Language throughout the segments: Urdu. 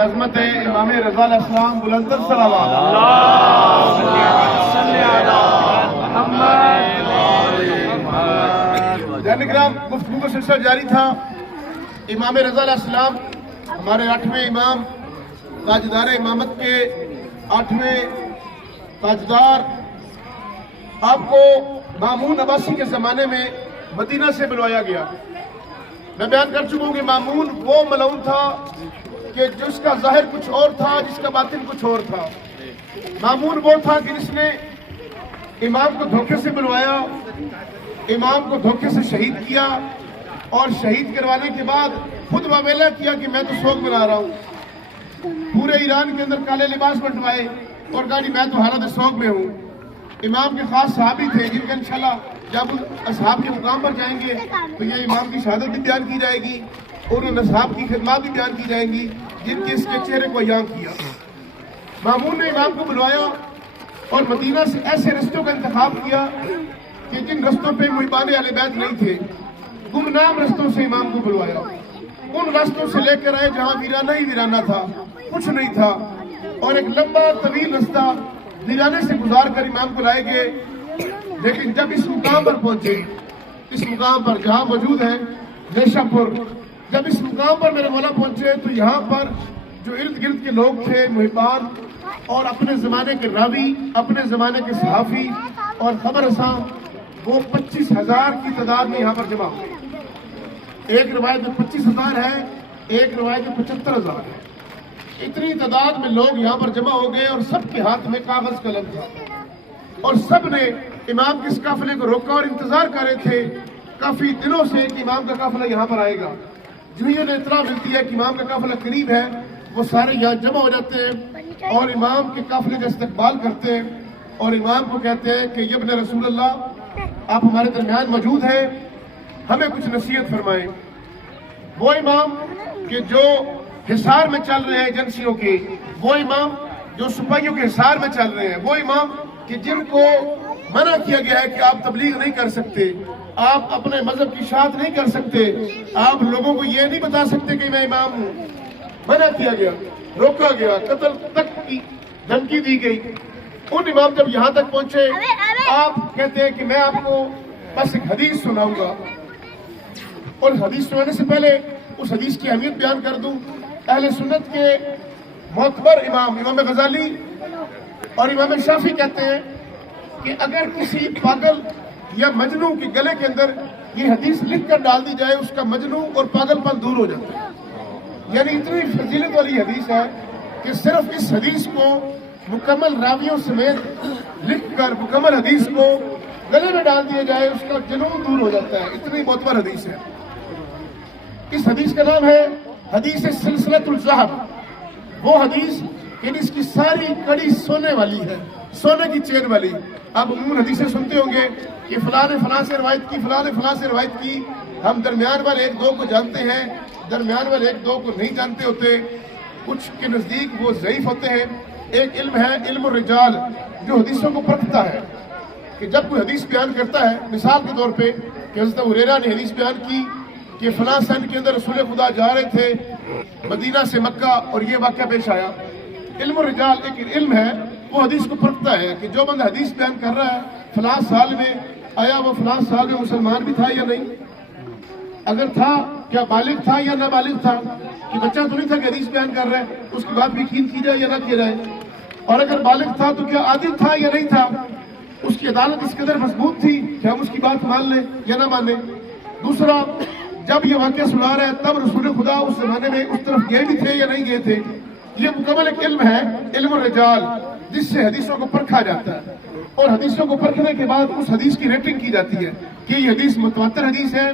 عظمت امام رضا علیہ السلام بلند صلوات کرام گفتگو کا سلسلہ جاری تھا. امام رضا علیہ السلام ہمارے 8ویں امام، تاجدار امامت کے 8ویں تاجدار. آپ کو مامون عباسی کے زمانے میں مدینہ سے بلوایا گیا. میں بیان کر چکا ہوں کہ مامون وہ ملعون تھا کہ جس کا ظاہر کچھ اور تھا، جس کا باطن کچھ اور تھا. مامون وہ تھا کہ جس نے امام کو دھوکے سے بلوایا، امام کو دھوکے سے شہید کیا، اور شہید کروانے کے بعد خود واویلا کیا کہ میں تو سوگ منا رہا ہوں. پورے ایران کے اندر کالے لباس بنٹوائے اور کہا کہ میں تو حالت سوگ میں ہوں. امام کے خاص صحابی تھے جن کا انشاءاللہ جب ان اصحاب کے مقام پر جائیں گے تو یہ امام کی شہادت بھی بیان کی جائے گی اور ان اصحاب کی خدمات بھی بیان کی جائیں گی جن کے اس کے چہرے کو عیاں کیا. مامون نے امام کو بلوایا اور مدینہ سے ایسے رستوں کا انتخاب کیا کہ جن رستوں پہ محبان اہل بیت نہیں تھے. گمنام رستوں سے امام کو بلوایا. ان رستوں سے لے کر آئے جہاں ویرانہ ہی ویرانہ تھا، کچھ نہیں تھا، اور ایک لمبا طویل رستہ ویرانے سے گزار کر امام کو لائے گئے. لیکن جب اس مقام پر پہنچے، اس مقام پر جہاں موجود ہے نیشا پور، جب اس مقام پر میرے مولا پہنچے تو یہاں پر جو ارد گرد کے لوگ تھے محبان اور اپنے زمانے کے راوی، اپنے زمانے کے صحافی اور خبر رساں، وہ 25,000 کی تعداد میں یہاں پر جمع ہوئے. ایک روایت میں 25,000 ہے، ایک روایت میں 75,000 ہے. اتنی تعداد میں لوگ یہاں پر جمع ہو گئے اور سب کے ہاتھ میں کاغذ قلم تھا اور سب نے امام کے اس قافلے کو روکا اور انتظار کر رہے تھے کافی دنوں سے کہ امام کا قافلہ یہاں پر آئے گا. جو ہی انہیں اطلاع ملتی ہے کہ امام کا قافلہ قریب ہے، وہ سارے یہاں جمع ہو جاتے ہیں اور امام کے قافلے کا استقبال کرتے ہیں اور امام کو کہتے ہیں کہ یا ابن رسول اللہ، آپ ہمارے درمیان موجود ہیں، ہمیں کچھ نصیحت فرمائیں. وہ امام کہ جو حصار میں چل رہے ہیں ایجنسیوں کے، وہ امام جو سپاہیوں کے حصار میں چل رہے ہیں، وہ امام کہ جن کو منع کیا گیا ہے کہ آپ تبلیغ نہیں کر سکتے، آپ اپنے مذہب کی اشاعت نہیں کر سکتے، آپ لوگوں کو یہ نہیں بتا سکتے کہ میں امام ہوں. منع کیا گیا، روکا گیا، قتل تک کی دھمکی دی گئی. ان امام جب یہاں تک پہنچے، آپ کہتے ہیں کہ میں آپ کو بس ایک حدیث سناؤں گا، اور حدیث سنانے سے پہلے اس حدیث کی اہمیت بیان کر دوں. اہل سنت کے معتبر امام غزالی اور امام شافعی کہتے ہیں کہ اگر کسی پاگل یا مجنوں کے گلے کے اندر یہ حدیث لکھ کر ڈال دی جائے، اس کا مجنوں اور پاگل پن دور ہو جاتا ہے. یعنی اتنی فضیلت والی حدیث ہے کہ صرف اس حدیث کو مکمل راویوں سمیت لکھ کر مکمل حدیث کو گلے میں ڈال دیا جائے، اس کا جنون دور ہو جاتا ہے. اتنی معتبر حدیث ہے. اس حدیث کا نام ہے حدیث سلسلۃ الذہب. وہ حدیث یعنی اس کی ساری کڑی سونے والی ہے، سونے کی چین والی. آپ عموماً حدیثیں سنتے ہوں گے کہ فلاں نے فلاں سے روایت کی، فلاں نے فلاں سے روایت کی. ہم درمیان والے ایک دو کو جانتے ہیں، درمیان والے ایک دو کو نہیں جانتے ہوتے، کچھ کے نزدیک وہ ضعیف ہوتے ہیں. ایک علم ہے علم الرجال، جو حدیثوں کو پرکھتا ہے کہ جب کوئی حدیث بیان کرتا ہے، مثال کے طور پہ کہ حضرت ہریرہ نے حدیث بیان کی کہ فلاں سن کے اندر رسول خدا جا رہے تھے مدینہ سے مکہ اور یہ واقعہ پیش آیا. علم الرجال ایک علم ہے، وہ حدیث کو پرکھتا ہے کہ جو بندہ حدیث بیان کر رہا ہے فلاں سال میں، آیا وہ فلاں سال میں مسلمان بھی تھا یا نہیں، اگر تھا کیا بالغ تھا یا نابالغ تھا، کہ بچہ تو نہیں تھا کہ حدیث بیان کر رہا ہے، اس کی بات بھی یقین کی جائے یا نہ کی جائے، اور اگر بالغ تھا تو کیا عادل تھا یا نہیں تھا، اس کی عدالت اس قدر مضبوط تھی کہ ہم اس کی بات مان لیں یا نہ مانیں. دوسرا، جب یہ واقعہ سنا رہا ہے تب رسول خدا اس زمانے میں اس طرف گئے بھی تھے یا نہیں گئے تھے. یہ مکمل ایک علم ہے، علم الرجال، جس سے حدیثوں کو پرکھا جاتا ہے اور حدیثوں کو پرکھنے کے بعد اس حدیث کی ریٹنگ کی جاتی ہے کہ یہ حدیث متواتر حدیث ہے،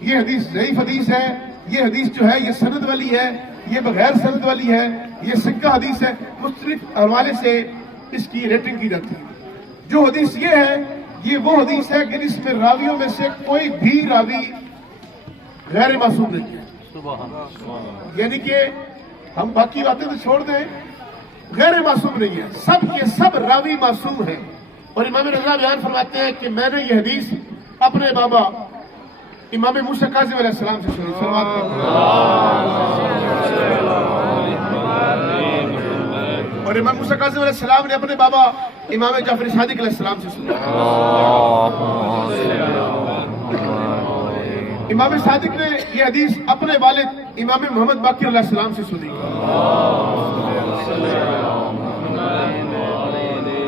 یہ حدیث ضعیف حدیث ہے، یہ حدیث جو ہے یہ سند والی ہے، یہ بغیر سند والی ہے، یہ سکہ حدیث ہے. مختلف حوالے سے اس کی ریٹنگ کی جاتی ہے. جو حدیث یہ ہے، یہ وہ حدیث ہے کہ جس میں راویوں میں سے کوئی بھی راوی غیر معصوم نہیں ہے. یعنی کہ ہم باقی باتیں تو چھوڑ دیں، غیر معصوم نہیں ہے، سب کے سب راوی معصوم ہیں. اور امام رضا بیان فرماتے ہیں کہ میں نے یہ حدیث اپنے بابا امام موسیٰ کاظم علیہ السلام سے سنی. اور امام موسیٰ کاظم علیہ السلام نے اپنے بابا امام جعفر صادق علیہ السلام سے سنی. امام صادق نے یہ حدیث اپنے والد امام محمد باقر علیہ السلام سے سنی.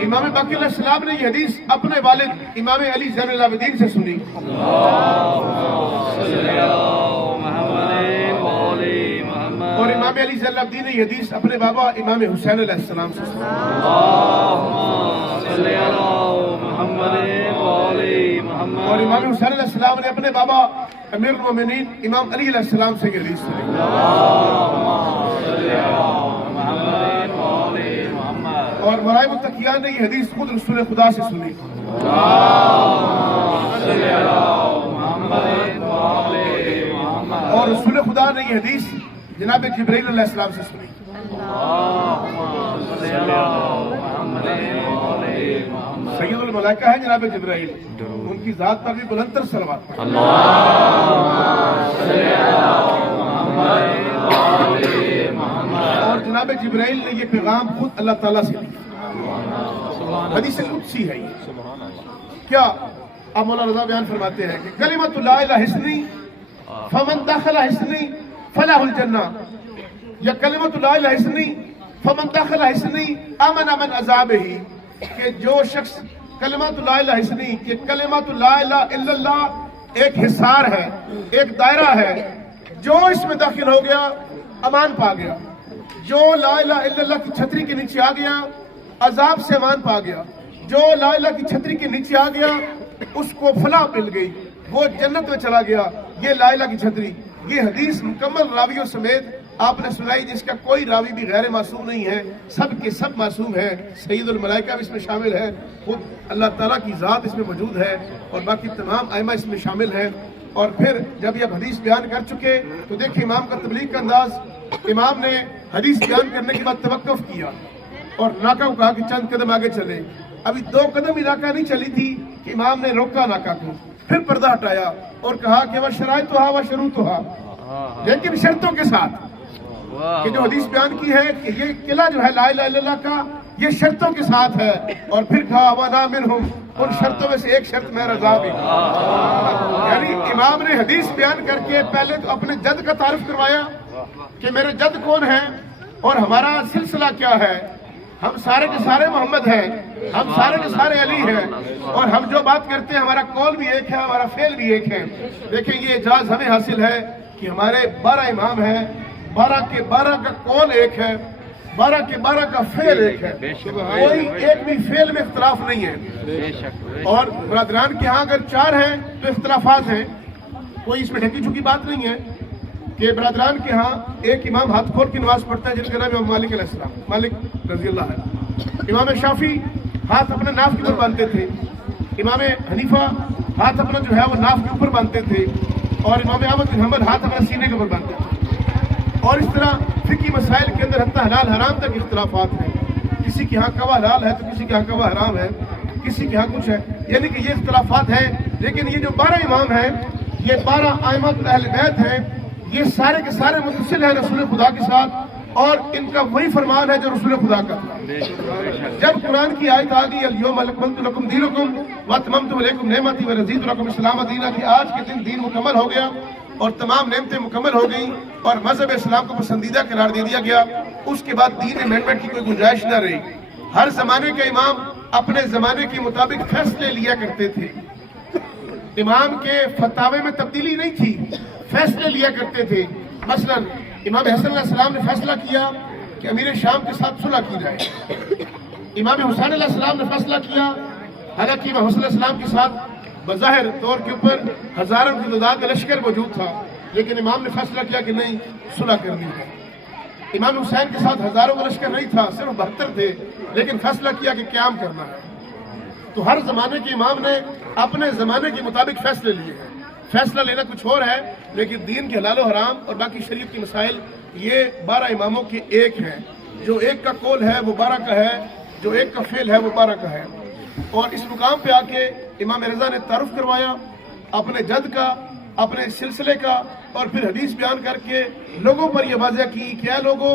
امام باقر علیہ السلام نے یہ حدیث اپنے والد امام علی زین العابدین سے سنی. اور امام علی زین العابدین نے یہ حدیث اپنے بابا امام حسین علیہ السلام سے سنی. اور امام حسین علیہ السلام نے اپنے بابا امیر المومنین امام علی علیہ السلام سے یہ حدیث سنی. اور مرائم التقیان نے یہ حدیث خود رسول خدا سے سنی. اور رسول خدا نے یہ حدیث جناب جبرائیل علیہ السلام سے سنی. سید الملائکہ ہے جناب جبرائیل، ان کی ذات پر بھی بلندتر صلوات. اور جناب جبرائیل نے یہ پیغام خود اللہ تعالیٰ سے لیا. حدیث قدسی ہے یہ. کیا اب مولانا رضا بیان فرماتے ہیں کہ کلمۃ لا الہ حسنی فمن دخل حسنی فلاح الجنہ، یا کلمۃ لا الہ حسنی فمن دخل حسنی امن من عذابہ، کہ جو شخص کلمۃ لا الہ حسنی، کہ کلمۃ لا الہ الا اللہ ایک حصار ہے، ایک دائرہ ہے، جو اس میں داخل ہو گیا امان پا گیا. جو لا الہ الا اللہ کی چھتری کے نیچے آ گیا عذاب سے امان پا گیا. جو لا الہ کی چھتری کے نیچے آ گیا اس کو فلاح مل گئی، وہ جنت میں چلا گیا. یہ لا الہ کی چھتری. یہ حدیث مکمل راویوں سمیت آپ نے سنائی، جس کا کوئی راوی بھی غیر معصوم نہیں ہے، سب کے سب معصوم ہے. سید الملائکہ بھی اس میں شامل ہے، خود اللہ تعالیٰ کی ذات اس میں موجود ہے، اور باقی تمام ائمہ اس میں شامل ہیں. اور پھر جب یہ حدیث بیان کر چکے تو دیکھیں امام کا تبلیغ کا انداز. امام نے حدیث بیان کرنے کے بعد توقف کیا اور ناکہ کو کہا کہ چند قدم آگے چلے. ابھی 2 قدم ہی ناکہ نہیں چلی تھی کہ امام نے روکا ناکہ کو، پھر پردہ ہٹایا اور کہا کہ وہ شرائطھا و شروطھا، لیکن شرطوں کے ساتھ. کہ جو حدیث بیان کی ہے کہ یہ قلعہ جو ہے لا الہ الا اللہ کا، یہ شرطوں کے ساتھ ہے. اور پھر کہا وَأَنَا مِنْهُمْ، ان شرطوں میں سے ایک شرط میں رضا بھی. یعنی امام نے حدیث بیان کر کے پہلے تو اپنے جد کا تعارف کروایا کہ میرے جد کون ہیں اور ہمارا سلسلہ کیا ہے. ہم سارے کے سارے محمد ہیں، ہم سارے کے سارے علی ہیں، اور ہم جو بات کرتے ہیں ہمارا قول بھی ایک ہے، ہمارا فعل بھی ایک ہے. دیکھیں یہ اعزاز ہمیں حاصل ہے کہ ہمارے 12 امام ہیں، 12 کے 12 کا قول ایک ہے، 12 کے 12 کا فعل ایک ہے، کوئی ایک بھی فعل میں اختلاف نہیں ہے. اور برادران کے ہاں اگر 4 ہیں تو اختلافات ہیں، کوئی اس میں ڈھکی چھکی بات نہیں ہے. کہ برادران کے ہاں ایک امام ہاتھ کھول کی نماز پڑھتا ہے جن کا نام امام مالک علیہ السلام، مالک رضی اللہ عنہ. امام شافعی ہاتھ اپنے ناف کے اوپر باندھتے تھے. امام حنیفہ ہاتھ اپنا جو ہے وہ ناف کے اوپر باندھتے تھے. اور امام احمد بن حنبل ہاتھ اپنا سینے کے اوپر باندھتے تھے. اور اس طرح فقہی مسائل کے اندر حتیٰ حلال حرام تک اختلافات ہیں. کسی کے ہاں کوا حلال ہے تو کسی کے ہاں کوا حرام ہے، کسی کے ہاں کچھ ہے. یعنی کہ یہ اختلافات ہیں. لیکن یہ جو 12 امام ہیں، یہ 12 ائمہ اہل بیت ہیں، یہ سارے کے سارے متصل ہیں رسول خدا کے ساتھ، اور ان کا وہی فرمان ہے جو رسول خدا کا تھا. جب قرآن کی آیت آ گئی الیوم اکملت لکم دینکم واتممت علیکم نعمتی ورضیت لکم الاسلام دینا، کہ آج کے دن دین مکمل ہو گیا اور تمام نعمتیں مکمل ہو گئیں اور مذہب اسلام کو پسندیدہ قرار دے دیا گیا. اس کے بعد دین امینڈمنٹ کی کوئی گنجائش نہ رہی. ہر زمانے کے امام اپنے زمانے کے مطابق فیصلے لیا کرتے تھے. امام کے فتاوے میں تبدیلی نہیں تھی، فیصلے لیا کرتے تھے. مثلا امام حسن علیہ السلام نے فیصلہ کیا کہ امیر شام کے ساتھ صلح کی جائے. امام حسین علیہ السلام نے فیصلہ کیا، حالانکہ امام حسن علیہ السلام کے ساتھ بظاہر طور کے اوپر ہزاروں کی تعداد کا لشکر موجود تھا، لیکن امام نے فیصلہ کیا کہ نہیں، صلح کرنی ہے. امام حسین کے ساتھ ہزاروں کا لشکر نہیں تھا، صرف 72 تھے، لیکن فیصلہ کیا کہ قیام کرنا ہے. تو ہر زمانے کے امام نے اپنے زمانے کے مطابق فیصلے لیے ہیں. فیصلہ لینا کچھ اور ہے، لیکن دین کے حلال و حرام اور باقی شریعت کے مسائل یہ 12 اماموں کے ایک ہیں. جو ایک کا قول ہے وہ 12 کا ہے، جو ایک کا فعل ہے وہ 12 کا ہے. اور اس مقام پہ آ کے امام رضا نے تعارف کروایا اپنے جد کا، اپنے سلسلے کا، اور پھر حدیث بیان کر کے لوگوں پر یہ واضح کی کہ اے لوگوں،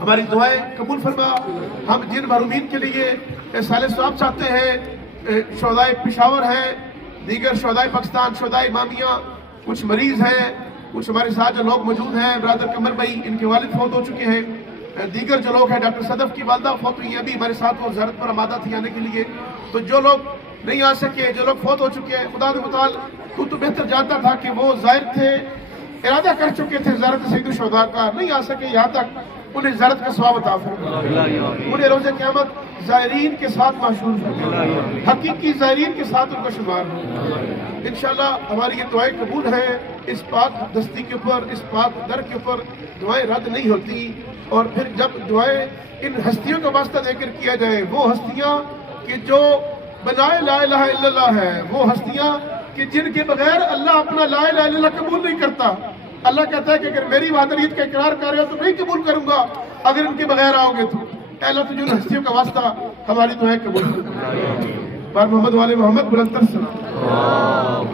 ہماری دعائیں قبول فرما. ہم جن محرومین کے لیے سال ثواب چاہتے ہیں، شہدائے پشاور ہیں، دیگر شہدائے پاکستان، شہدائے امامیہ، کچھ مریض ہیں، کچھ ہمارے ساتھ جو لوگ موجود ہیں، برادر قمر بھائی ان کے والد فوت ہو چکے ہیں، دیگر جو لوگ ہیں، ڈاکٹر صدف کی والدہ فوت ہوئی ہیں، ابھی ہمارے ساتھ وہ زیارت پر آمادہ تھی آنے کے لیے. تو جو لوگ نہیں آ سکے، جو لوگ فوت ہو چکے ہیں، خدا متعال تو بہتر جانتا تھا کہ وہ زائر تھے، ارادہ کر چکے تھے زیارت سید الشہداء کا، نہیں آ سکے یہاں تک، انہیں زیارت کا ثواب عطا فرما. انہیں روز قیامت زائرین کے ساتھ محشور فرما، حقیقی زائرین کے ساتھ ان کا شمار ہو. انشاءاللہ ہماری یہ دعائیں قبول ہیں. اس پاک دستی کے اوپر، اس پاک در کے اوپر دعائیں رد نہیں ہوتی. اور پھر جب دعائیں ان ہستیوں کا واسطہ دے کر کیا جائے، وہ ہستیاں کہ جو بنائے لا الہ الا اللہ ہے، وہ ہستیاں کہ جن کے بغیر اللہ اپنا لا الہ الا اللہ قبول نہیں کرتا. اللہ کہتا ہے کہ اگر میری وحدانیت کا اقرار کر رہے ہو تو نہیں قبول کروں گا اگر ان کے بغیر آؤ گے تو. اے اللہ تجھے ان ہستیوں کا واسطہ ہماری دعائیں قبول کر. پر محمد والے محمد بلندر سلام.